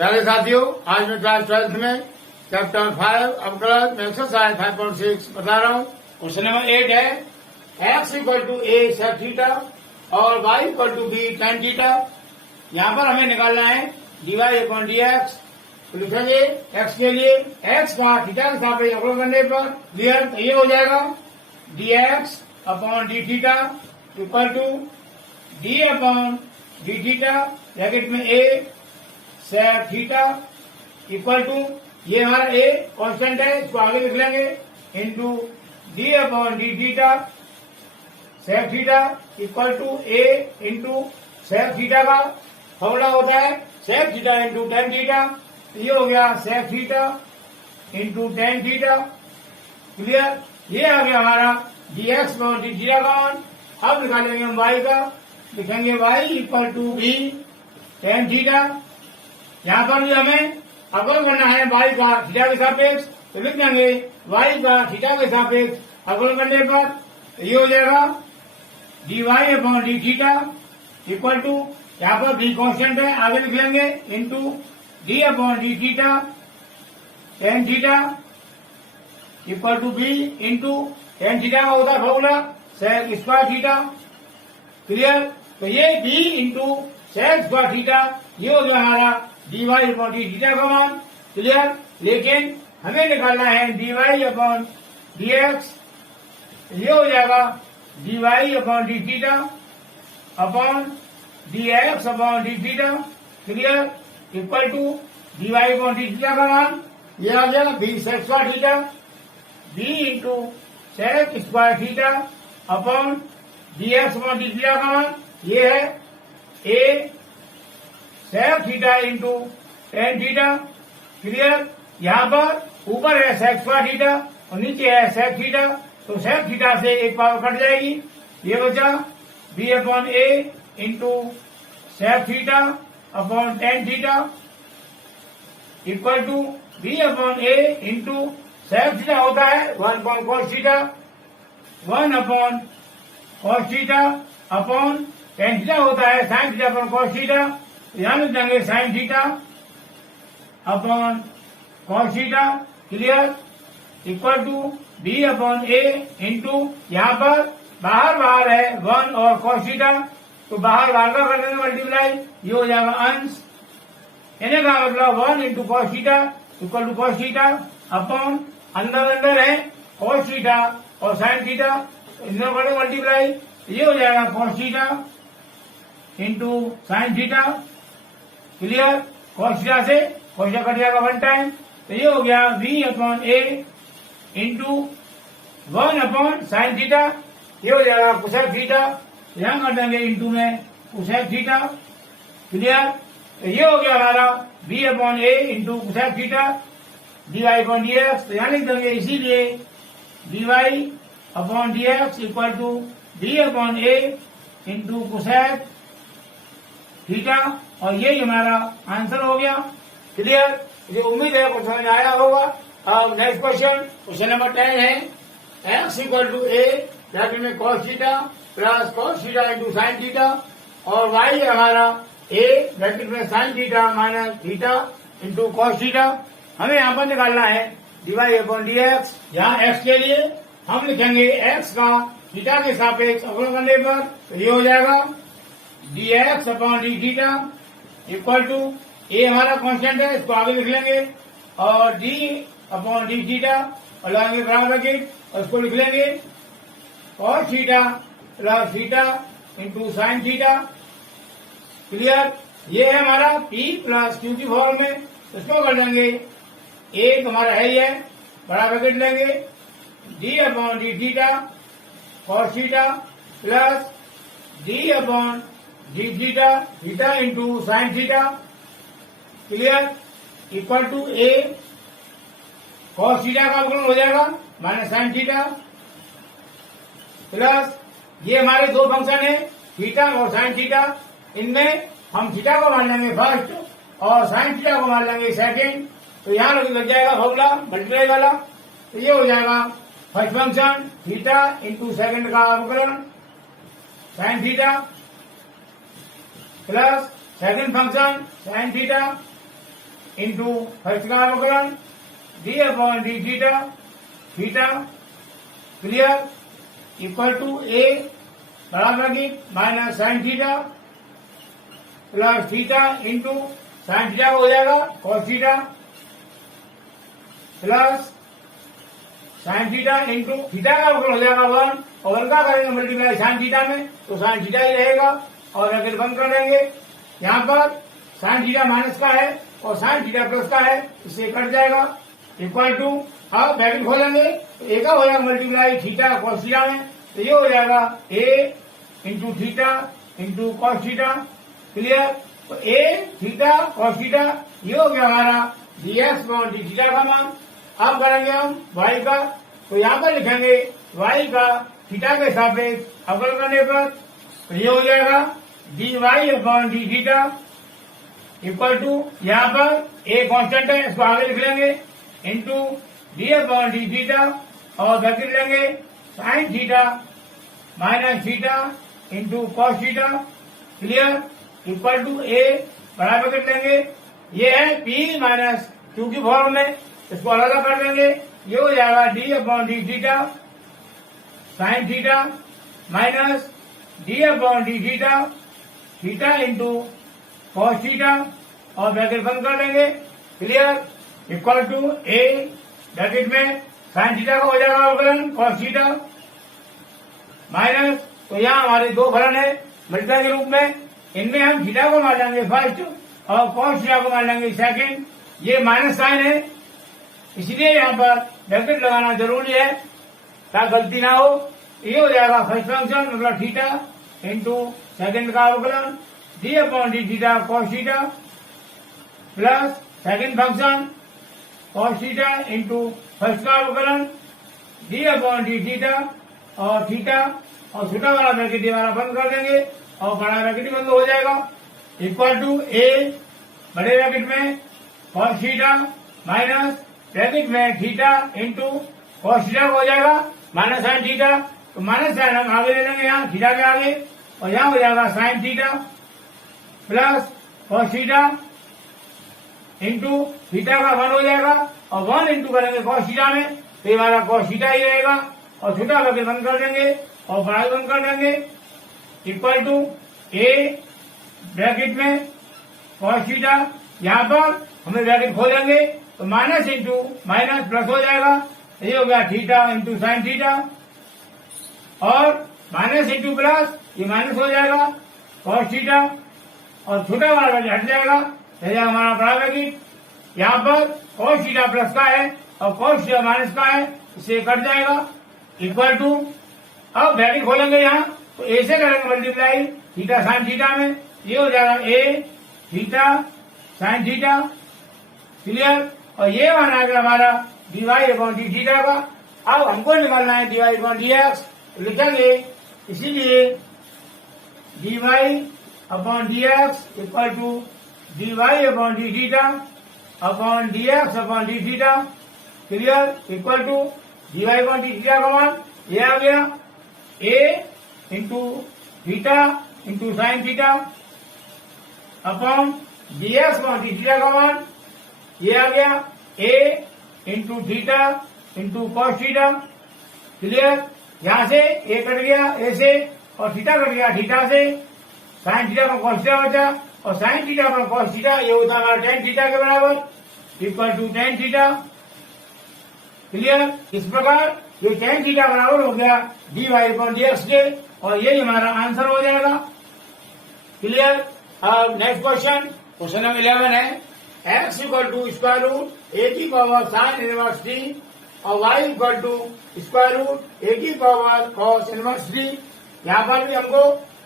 प्यारे साथियों, आज मैं क्लास 12th में चैप्टर 5 अवकलन में एक्सरसाइज 5.6 बता रहा हूँ। क्वेश्चन नंबर 8 है x equal to a sec theta और y equal to b tan theta. यहाँ पर हमें निकालना है dy अपॉन dx। तो लिखेंगे x के लिए x का थीटा के सापेक्ष अवकलन करने पर क्लियर तो ये हो जाएगा dx upon d theta equal to d upon d theta bracket में a sec theta equal to ये हमारा a कांस्टेंट है, इसको आगे लिख लेंगे into d upon D theta sec theta equal to a into sec theta का formula होता है sec theta into tan theta. ये हो गया sec theta into tan theta clear. ये आ गया हमारा dx अपॉन डी थीटा का मान। अब निकालेंगे हम y का, लिखेंगे y equal to b tan theta. यहाँ पर भी हमें अवकलन करना है y का थीटा के सापेक्ष, तो लिख देंगे y का थीटा के सापेक्ष अवकलन करने पर ये हो जाएगा dy upon D theta equal to यहाँ पर b कांस्टेंट है, आगे लिख लेंगे into d upon D theta tan theta equal to b into tan theta का होता है formula sec square theta clear. तो ये b into sec square theta ये हो गया हमारा dy अपॉन डी थीटा का मान क्लियर। लेकिन हमें निकालना है dy अपॉन dx। ये हो जाएगा dy upon D theta upon dx upon D theta clear equal to dy upon D theta का मान ये आ गया b sec square theta b into sec square theta upon dx upon D theta का मान ये है a sec theta into tan theta clear. यहाँ पर ऊपर है सेक स्क्वायर थीटा और नीचे है सेक थीटा, तो सेक थीटा से एक पावर कट जाएगी, ये बचा b upon a into sec theta upon tan theta equal to b upon a into sec theta होता है 1 upon cos theta 1 upon cos theta upon tan theta होता है sine theta upon cos theta. यहाँ लिख देंगे sine theta upon cos theta clear equal to b upon a into यहाँ पर बाहर है 1 और कॉस थीटा, तो बाहर का कर देंगे मल्टीप्लाई, ये हो जाएगा अंश इन्हें का मतलब 1 into cos theta equal to cos theta upon अंदर है कॉस थीटा और साइन थीटा, इन दोनों करेंगे मल्टीप्लाई, ये हो जाएगा cos theta into sine theta clear. Cos theta से कॉस थीटा कट जाएगा 1 टाइम, तो ये हो गया v upon a into 1 upon sine theta, ये हो जाएगा कोसेक थीटा, यहाँ कर देंगे इंटू में कोसेक थीटा क्लियर। तो ये हो गया हमारा b upon a into cosec theta dy upon dx, तो यहाँ लिख देंगे इसीलिए dy upon dx equal to b upon a into cosec theta, और यही हमारा आंसर हो गया क्लियर। मुझे उम्मीद है कुछ समझ आया होगा। अब नेक्स्ट क्वेश्चन नंबर 10 है x equal to a bracket में cos theta plus cos theta into sine theta और y है हमारा a ब्रैकेट में sine theta minus theta into cos theta. हमें यहाँ पर निकालना है dy अपॉन dx। यहाँ x के लिए हम लिखेंगे x का थीटा के सापेक्ष अवकलन करने पर तो ये हो जाएगा dx upon D theta equal to a हमारा कांस्टेंट है, इसको आगे लिख लेंगे और d अपॉन डी थीटा और लगाएंगे बराबर ब्रैकेट और इसको लिख लेंगे cos theta plus theta into sine theta clear. ये है हमारा p प्लस q की फॉर्म में, इसको कर लेंगे एक हमारा है ये बराबर ब्रैकेट लेंगे d upon D theta cos theta plus d upon D theta theta into sine theta clear equal to a cos theta का अवकलन हो जाएगा माइनस साइन थीटा प्लस ये हमारे दो फंक्शन है थीटा और साइन थीटा, इनमें हम थीटा को मान लेंगे फर्स्ट और साइन थीटा को मान लेंगे सेकेंड, तो यहाँ लग जाएगा फॉर्मूला मल्टीप्लाई वाला, तो ये हो जाएगा first function theta into second का अवकलन sine theta plus second function sine theta into first का अवकलन D upon D theta theta clear equal to A बड़ा bracket minus sine theta plus theta into sine theta हो जाएगा cos theta plus sine theta into theta का अवकलन हो जाएगा 1 और क्या करेंगे मल्टीप्लाई साइन थीटा में तो साइन थीटा ही रहेगा और ब्रैकेट बंद कर देंगे। यहाँ पर साइन थीटा माइनस का है और साइन थीटा प्लस का है, इससे कट जाएगा इक्वल टू अब ब्रैकेट खोलेंगे तो ए का हो जाएगा मल्टीप्लाई थीटा कॉस थीटा में तो ये हो जाएगा A into theta into cos theta clear. तो ए थीटा कॉस थीटा ये हो गया हमारा डीएक्स अपॉन डी थीटा का मान। अब करेंगे हम वाई का तो यहाँ पर लिखेंगे वाई का थीटा के सापेक्ष अवकलन करने पर तो ये हो जाएगा D Y upon D theta equal to यहाँ पर ए कांस्टेंट है इसको आगे लिख लेंगे into D upon D theta और ब्रैकेट लेंगे sine theta minus theta into cos theta clear equal to A बड़ा ब्रैकेट लेंगे ये है पी माइनस क्यू की फॉर्म में इसको अलग कर देंगे ये हो जाएगा D upon D theta sine theta minus D upon D theta theta into cos theta और ब्रैकेट बंद कर देंगे clear equal to A bracket में साइन थीटा का हो जाएगा अवकलन कॉस थीटा माइनस तो यहाँ हमारे दो फलन है मल्टीप्लाई के रूप में इनमें हम थीटा को मान लेंगे फर्स्ट और कॉस थीटा को मान लेंगे सेकंड। ये माइनस साइन है इसलिए यहाँ पर ब्रैकेट लगाना जरूरी है ताकि गलती ना हो। ये हो जाएगा फर्स्ट फंक्शन मतलब थीटा इंटू सेकंड का अवकलन D upon D theta cos theta plus second function cos theta into first का अवकलन डी अपॉन डी थीटा और थीटा और छोटा वाला ब्रैकेट हमारा बंद कर देंगे और बड़ा ब्रैकेट बंद हो जाएगा इक्वल टू ए बड़े ब्रैकेट में कॉस थीटा माइनस ब्रैकेट में थीटा इंटू कॉस थीटा हो जाएगा माइनस साइन थीटा तो माइनस साइन हम आगे ले लेंगे यहाँ थीटा के आगे और यहाँ हो जाएगा sign theta plus cos theta into theta का 1 हो जाएगा और 1 इंटू करेंगे कॉस थीटा में तो हमारा कॉस थीटा ही रहेगा और छोटा ब्रैकेट बंद कर देंगे और बड़ा बंद कर देंगे इक्वल टू ए ब्रैकेट में कॉस थीटा यहाँ पर हमें ब्रैकेट खोलेंगे तो माइनस इंटू माइनस प्लस हो जाएगा ये हो गया थीटा इंटू साइन थीटा और माइनस इंटू प्लस ये माइनस हो जाएगा कॉस थीटा और छोटा वाला ब्रैकेट हट जाएगा हमारा बड़ा ब्रैकेट यहाँ पर कॉस थीटा प्लस का है और कॉस थीटा माइनस का है इससे कट जाएगा इक्वल टू अब ब्रैकेट खोलेंगे यहाँ तो ए से करेंगे मल्टीप्लाई थीटा साइन थीटा में ये हो जाएगा ए थीटा साइन थीटा क्लियर और ये मान आ गया हमारा डीवाई अपॉन डी थीटा का। अब हमको निकालना है डीवाई अपॉन डी एक्स लिखेंगे इसीलिए D Y upon D X equal to D Y upon D theta upon D X upon D theta clear equal to D Y upon D theta का मान ये आ गया A into theta into sine theta upon D X upon D theta का मान ये आ गया A into theta into cos theta clear. यहाँ से ए कट गया ए से और थीटा कट गया थीटा से साइन थीटा का कॉस थीटा बचा और साइन थीटा का कॉस थीटा ये होता है हमारा टेन थीटा के बराबर equal to tan theta clear. इस प्रकार ये टेन थीटा बराबर हो गया D Y upon D X के और यही हमारा आंसर हो जाएगा क्लियर। अब नेक्स्ट क्वेश्चन नंबर 11 है X equal to square root ए की पावर साइन इनवर्स टी और Y equal to square root ए की पावर कॉस इनवर्स टी। यहाँ पर भी हमको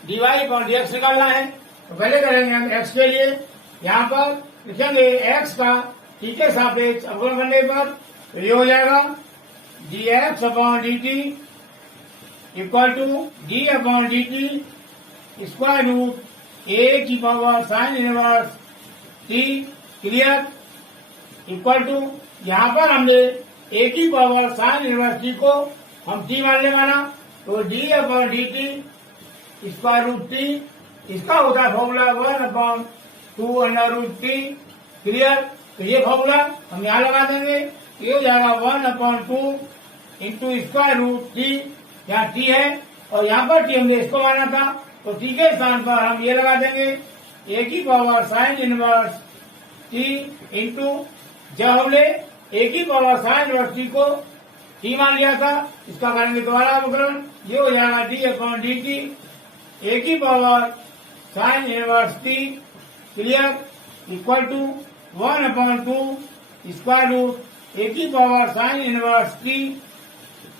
D Y upon D X निकालना है तो पहले करेंगे हम एक्स के लिए यहाँ पर लिखेंगे एक्स का टी के सापेक्ष अवकलन करने पर तो ये हो जाएगा D X upon D T equal to D upon D T square root ए की power sine inverse T clear equal to यहाँ पर हमने ए की पावर साइन इनवर्स टी को हम टी मान ले माना तो D upon D T square root T इसका होता है formula 1/2 under root T clear. तो ये फॉर्मूला हम यहाँ लगा देंगे। ये हो जाएगा 1/2 इंटू स्क्वायर रूट टी, यहाँ टी है और यहाँ पर टी हमने इसको माना था, तो टी के स्थान पर हम ये लगा देंगे ए की power sine inverse T into, जब हमने ए की पावर साइन इनवर्स टी को टी मान लिया था, इसका करेंगे दोबारा अवकलन। ये हो जाएगा d/dt ए की power sine inverse T clear equal to 1/2 square root ए की power sine inverse T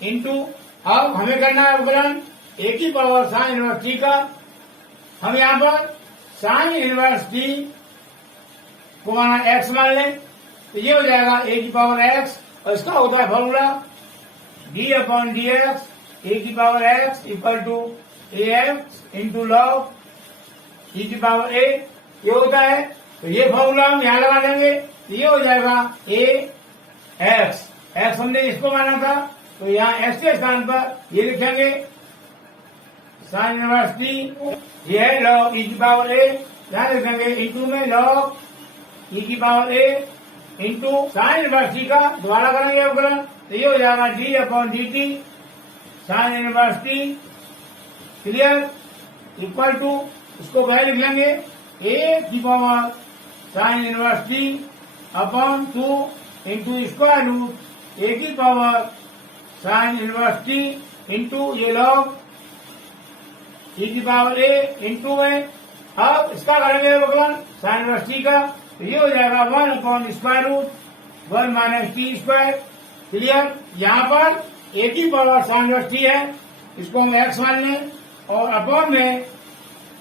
into, अब हमें करना है अवकलन ए की पावर साइन इनवर्स टी का। हम यहाँ पर साइन इनवर्स टी को माना x मान लें, तो ये हो जाएगा ए की पावर x और इसका होता है फॉर्मूला d/dx ए की power x equal to ax into log e की पावर a, ये होता है। तो ये फॉर्मूला हम यहाँ लगा देंगे, तो ये हो जाएगा x हमने इसको माना था, तो यहाँ x के स्थान पर ये लिखेंगे साइन इनवर्स टी, ये है लॉग e की पावर a, यहाँ लिखेंगे इंटू में लॉग e की power a into sine inverse t का दोबारा करेंगे अवकलन, तो ये हो जाएगा d/dt sine inverse T clear equal to, इसको क्या लिख लेंगे ए की power sine inverse T upon 2 into square root ए की power sine inverse T into ये लॉग e की पावर a इंटू में, अब इसका करेंगे अवकलन साइन इनवर्स टी का, तो ये हो जाएगा 1/√1 माइनस टी स्क्वायर क्लियर। यहाँ पर ए की पावर साइन इनवर्स टी है, इसको हम x मान लें और अपॉन में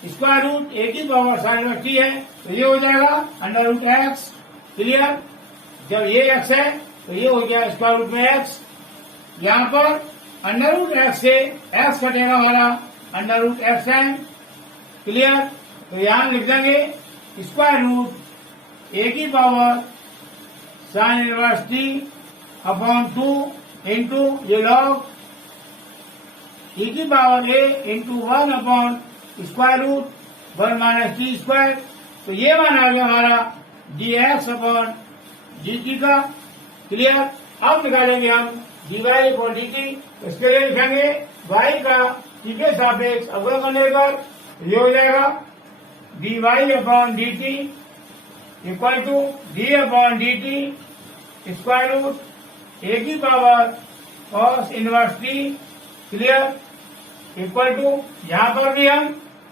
स्क्वायर रूट ए की पावर साइन इनवर्स टी है, तो ये हो जाएगा √x क्लियर। जब ये x है तो ये हो गया स्क्वायर रूट में x, यहाँ पर √x से x कटेगा हमारा √xn क्लियर। तो यहाँ लिख देंगे स्क्वायर रूट ए की power sine inverse T upon 2 into ये लॉग e की power a into 1 upon square root 1 minus T square, तो ये मान आ गया हमारा dx अपॉन dt का क्लियर। अब निकालेंगे हम dy/dt, इसके लिए लिखेंगे y का t के सापेक्ष अवकलन करने पर, ये हो जाएगा dy/dt equal to d/dt square root ए की power cos inverse T clear equal to, यहाँ पर भी हम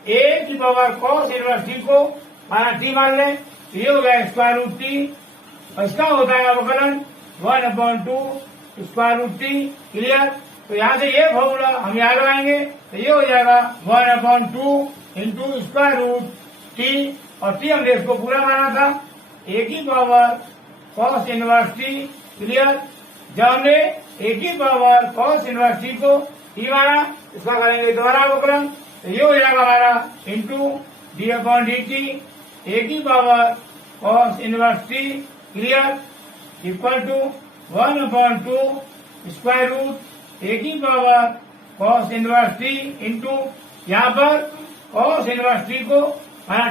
ए की पावर कॉस इनवर्स टी को माना टी मान लें, तो ये हो गया स्क्वायर रूट टी और इसका होता है अवकलन 1/2 स्क्वायर रूट टी क्लियर। तो यहाँ से ये फॉर्मूला हम यहाँ लगाएंगे, तो ये हो जाएगा 1/2 इंटू स्क्वायर रूट टी, और टी हमने इसको पूरा माना था ए की power cos inverse T clear. जब हमने ए की पावर कॉस इनवर्स टी को टी माना, इसका करेंगे दोबारा अवकलन, तो ये हो जाएगा हमारा इंटू d/dt ए की power cos inverse T clear equal to 1/2 square root ए की power cos inverse T into, यहाँ पर कॉस इनवर्स टी को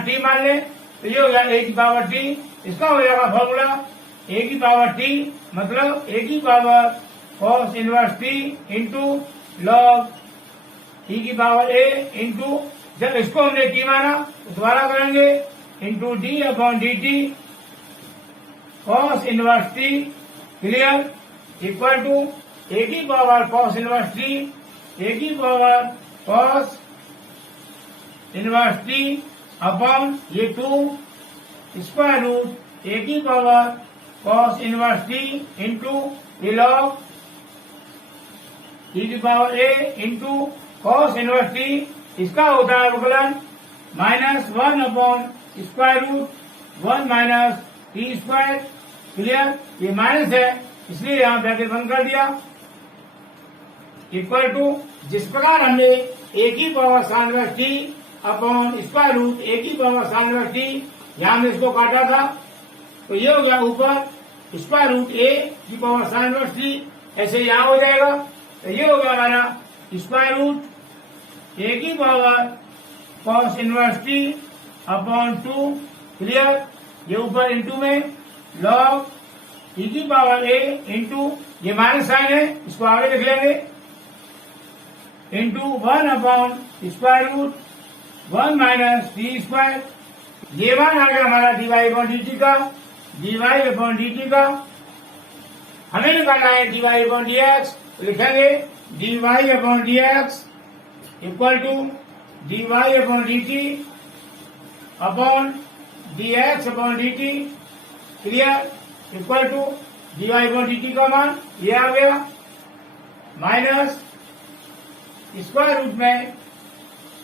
टी मान ले, तो ये हो गया ए की पावर टी, इसका हो जाएगा फॉर्मूला ए की पावर टी मतलब ए की power cos inverse T into log ई की पावर ए इंटू, जब इसको हमने टी माना तो दोबारा करेंगे into d/dt cos inverse T clear equal to a की power cos inverse t a की power cos inverse T upon ये 2 स्क्वायर रूट ए की power cos inverse T into ये लॉग ई की पावर ए इंटू कॉस इनवर्स टी, इसका होता है अवकलन -1 upon square root 1 minus T square clear. ये माइनस है इसलिए यहाँ ब्रैकेट बंद कर दिया इक्वल टू, जिस प्रकार हमने ए की power sine inverse T upon square root ए की पावर साइन इनवर्स टी, यहाँ हमने इसको काटा था, तो ये हो गया ऊपर स्क्वायर रूट ए की पावर साइन इनवर्स टी, ऐसे यहाँ हो जाएगा, तो ये हो गया हमारा स्क्वायर रूट ए की power cos inverse T upon 2 clear, ये ऊपर इंटू में लॉग ई की पावर ए इंटू, ये माइनस साइन है इसको आगे लिख लेंगे, into 1 upon square root 1 minus T square. ये मान आ गया हमारा डीवाई अपॉन डी का, डीवाई अपॉन डी का। हमें निकालना है डीवाई अपॉन डी एक्स, लिखेंगे D Y upon D X equal to D Y upon D T upon D X upon D T, clear, equal to D Y upon D T का मान ये आ गया माइनस स्क्वायर रूट में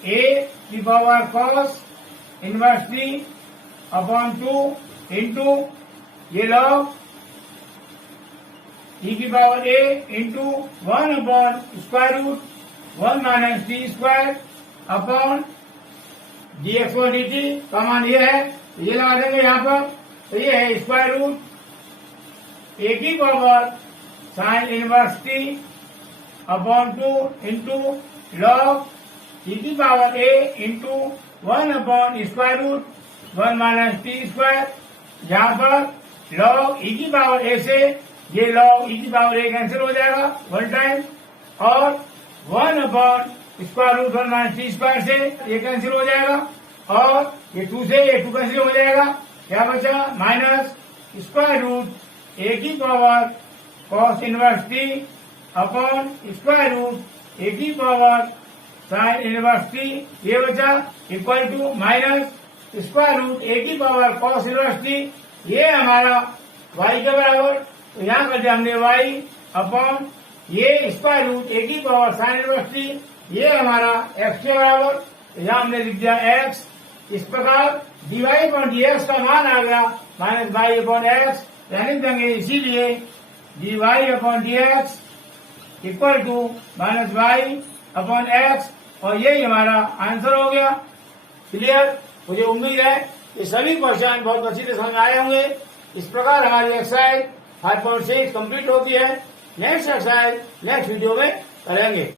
ए की power cos inverse T upon 2 into ये log ई की power ए into 1 upon square root 1 minus T square upon D x और डी टी का मान ये है, ये लगा देंगे यहाँ पर, तो ये है स्क्वायर रूट ए की power sine inverse T upon 2 into log ई की पावर ए into 1 upon square root 1 minus T square. यहाँ पर लॉग ई की पावर ए से ये लॉग ई की पावर ए कैंसिल हो जाएगा 1 टाइम, और 1 upon square root 1 minus T square से ये कैंसिल हो जाएगा, और ये 2 से ये 2 कैंसिल हो जाएगा, क्या बचा माइनस स्क्वायर रूट ए की power cos inverse T upon square root ए की पावर साइन इनवर्स टी, ये बचा equal to minus square root ए की पावर कॉस इनवर्स टी, ये हमारा y के बराबर, तो यहाँ कर दिया हमने y अपॉन ये स्क्वायर रूट ए की पावर साइन इनवर्स टी, ये हमारा x के बराबर, तो यहाँ हमने लिख दिया x। इस प्रकार डीवाई अपॉन डी एक्स का मान आ गया माइनस वाई अपॉन एक्स, यानी देंगे इसीलिए D Y upon D X equal to minus Y upon X, और यही हमारा आंसर हो गया। क्लियर, मुझे उम्मीद है ये सभी क्वेश्चन बहुत अच्छी से समझ आए होंगे। इस प्रकार हमारी एक्सरसाइज 5.6 कंप्लीट होती है। नेक्स्ट एक्सरसाइज नेक्स्ट वीडियो में करेंगे।